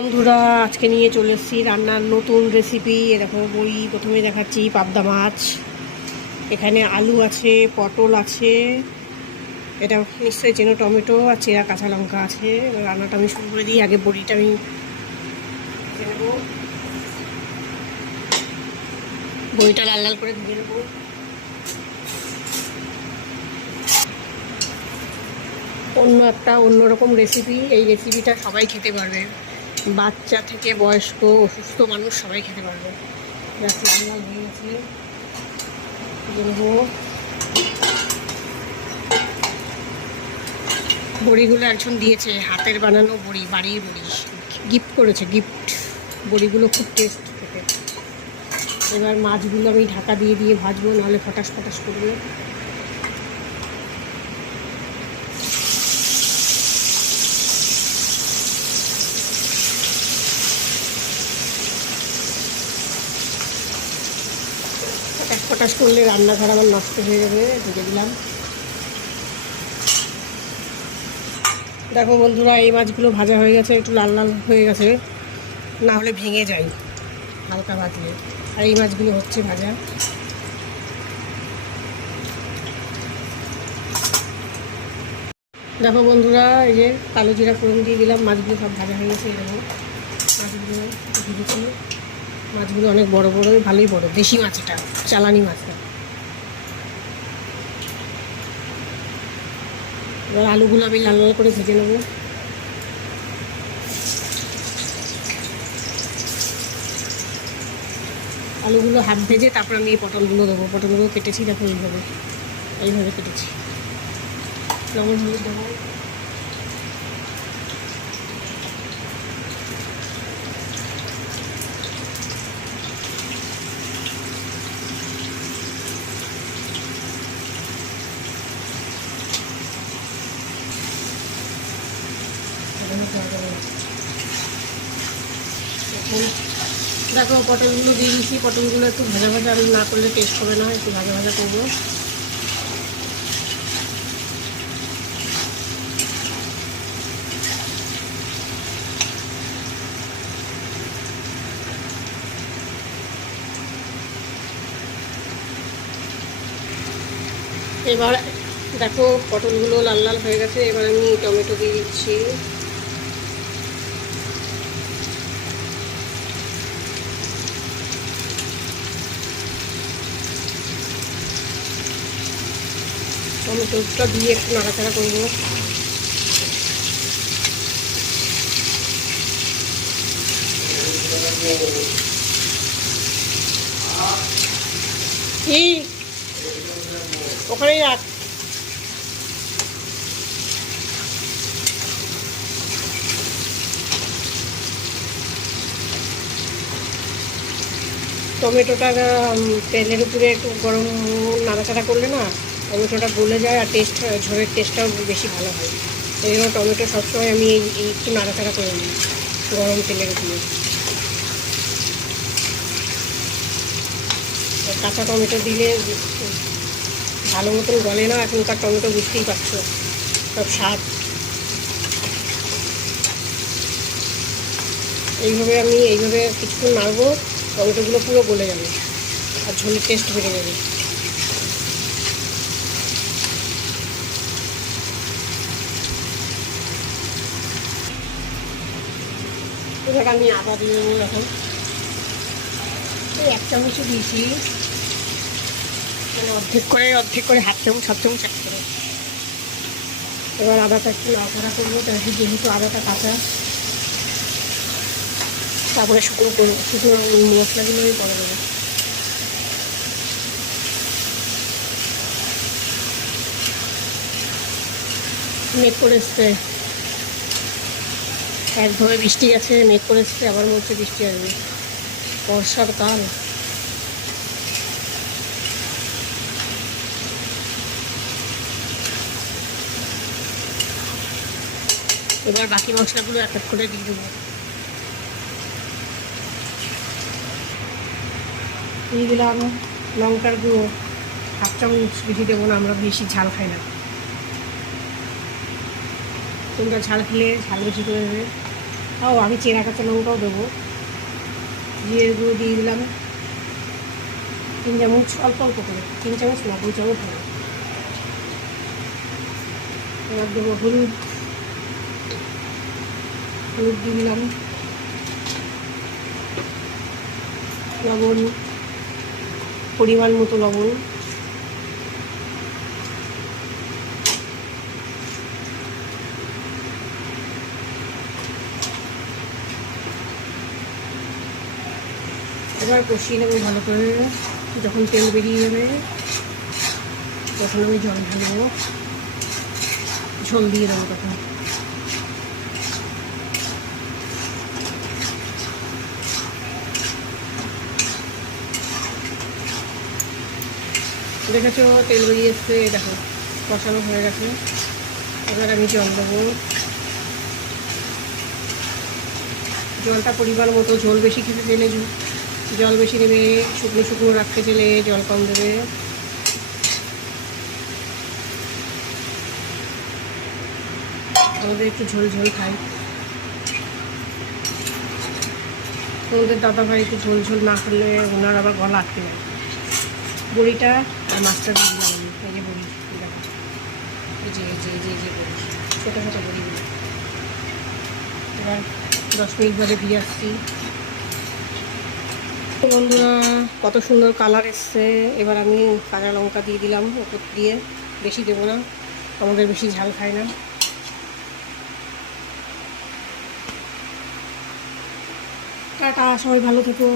বন্ধুরা আজকে নিয়ে চলে এসেছি রান্নার নতুন রেসিপি। এরকম বই প্রথমে দেখাচ্ছি পাবদা মাছ, এখানে আলু আছে, পটল আছে, এটা নিশ্চয়ই চেনো, টমেটো আর চেরা কাঁচা লঙ্কা আছে। এবার রান্নাটা আমি শুরু করে দিই। আগে বড়িটা আমি ভেজে নেব, বড়িটা লাল লাল করে ভেজে নেব। অন্যরকম রেসিপি। এই রেসিপিটা সবাই খেতে পারবে, বাচ্চা থেকে বয়স্ক অসুস্থ মানুষ সবাই খেতে পারবে। রাত্রি রান্না হয়ে গেছে, বড়িগুলো একজন দিয়েছে, হাতের বানানো বড়ি, বাড়ির বড়ি গিফট করেছে, গিফট। বড়িগুলো খুব টেস্ট খেতে। এবার মাছগুলো আমি ঢাকা দিয়ে দিয়ে ভাজবো, নাহলে ফটাস ফটাস করবে। ফটাস ফটাস করলে রান্নাঘর আমার নষ্ট হয়ে যাবে। ঢেকে দিলাম। দেখো বন্ধুরা, এই মাছগুলো ভাজা হয়ে গেছে, একটু লাল লাল হয়ে গেছে, না হলে ভেঙে যায় হালকা ভাজলে। আর এই মাছগুলো হচ্ছে ভাজা। দেখো বন্ধুরা, এই যে কালো জিরা ফোড়ন দিয়ে দিলাম, মাছগুলো সব ভাজা হয়ে গেছে। এরকম মাছগুলো ভেজেছি। মাছগুলো অনেক বড় বড়, ভালোই বড়, দেশি মাছ, এটা চালানি মাছটা। এবার আলুগুলো আমি লাল লাল করে ভেজে নেবো। আলুগুলো হাফ ভেজে তারপর আমি এই পটলগুলো দেবো। পটলগুলো কেটেছি, দেখো এইভাবে এইভাবে কেটেছি। লবণ হলুদ দেবো। দেখো পটলগুলো দিয়ে দিচ্ছি। পটলগুলো একটু ভাজা ভাজা আমি না করলে টেস্ট হবে না, একটু ভাজা ভাজা করবো। এবার দেখো পটলগুলো লাল লাল হয়ে গেছে, এবার আমি টমেটো দিয়ে দিচ্ছি। টমেটোটা দিয়ে একটু নাড়াচাড়া করবো। কি ওখানেই রাখ। টমেটোটা তেলের উপরে একটু গরম নাড়াচাড়া করলে না, টমেটোটা গলে যায় আর ঝোলের টেস্টটাও বেশি ভালো হয়। এই জন্য টমেটো সবসময় আমি এই একটু নাড়াচাড়া করে নিই গরম তেলের উপরে। কাঁচা টমেটো দিলে ভালো মতন গলে না, এখনকার টমেটো বুঝতেই পারছো, সব স্বাদ। এইভাবে কিছুক্ষণ নাড়বো, টমেটোগুলো পুরো গলে যাবে আর ঝোলের টেস্ট বেড়ে যাবে। এবার আমি আদা দিয়ে দেবো। এখন এই 1 চামচও দিয়েছি, মানে অর্ধেক করে হাফ চামচ এক করে। এবার আদাটা একটু নাড়াচাড়া করবো, যেহেতু আদাটা কাঁচা। তারপরে শুকনো মশলাগুলো আমি পরে দেবো। মেঘ করে এসছে, একভাবে বৃষ্টি গেছে, মেঘ করে এসছে, আবার মনে হচ্ছে বৃষ্টি আসবে, বর্ষার কাল। এবার বাকি মশলাগুলো এক এক করে দিয়ে দেবো। দিয়ে দিলাম লঙ্কার গুঁড়ো, হাফ চামচ, বেশি দেবো না, আমরা বেশি ঝাল খাই না। তোমরা ঝাল খেলে ঝাল বেশি করে দেবে। ও আমি চেরা কাঁচা লঙ্কাও দেবো। জিরের গুঁড়ো দিয়ে দিলাম 3 চামচ, অল্প অল্প করে, 3 চামচ না 2 চামচ হবে। এবার দেবো হলুদ, হলুদ দিয়ে দিলাম, লবণ পরিমাণ মতো লবণ, এবার কষিয়ে নেবো ভালো করে। যখন তেল বেরিয়ে যাবে তখন আমি জল ঢালবো, ঝোল দিয়ে দেবো তখন। দেখেছো তেল বেরিয়ে এসছে, দেখো কষানো হয়ে গেছে। এবার আমি জল দেবো, জলটা পরিমাণ মতো। ঝোল বেশি খেতে চাইলে জল বেশি দেবে, শুকনো শুকনো রাখতে চাইলে জল কম দেবে। আমাদের একটু ঝোল ঝোল খাই, তোমাদের দাদাভাই একটু ঝোল ঝোল না করলে ওনার আবার গলা আটকে যায়। বড়িটা আর মাছটা দিয়ে দিলাম আমি, এই যে বড়ি, দেখো এই যে বড়ি, ছোটো ছোটো বড়িগুলো। এবার 10 মিনিট বাদে দিয়ে আসছি। বন্ধুরা কত সুন্দর কালার এসছে। এবার আমি কাঁচা লঙ্কা দিয়ে দিলাম ওপর দিয়ে, বেশি দেবো না, আমাদের বেশি ঝাল খায় না। টাটা, সবাই ভালো থেকো।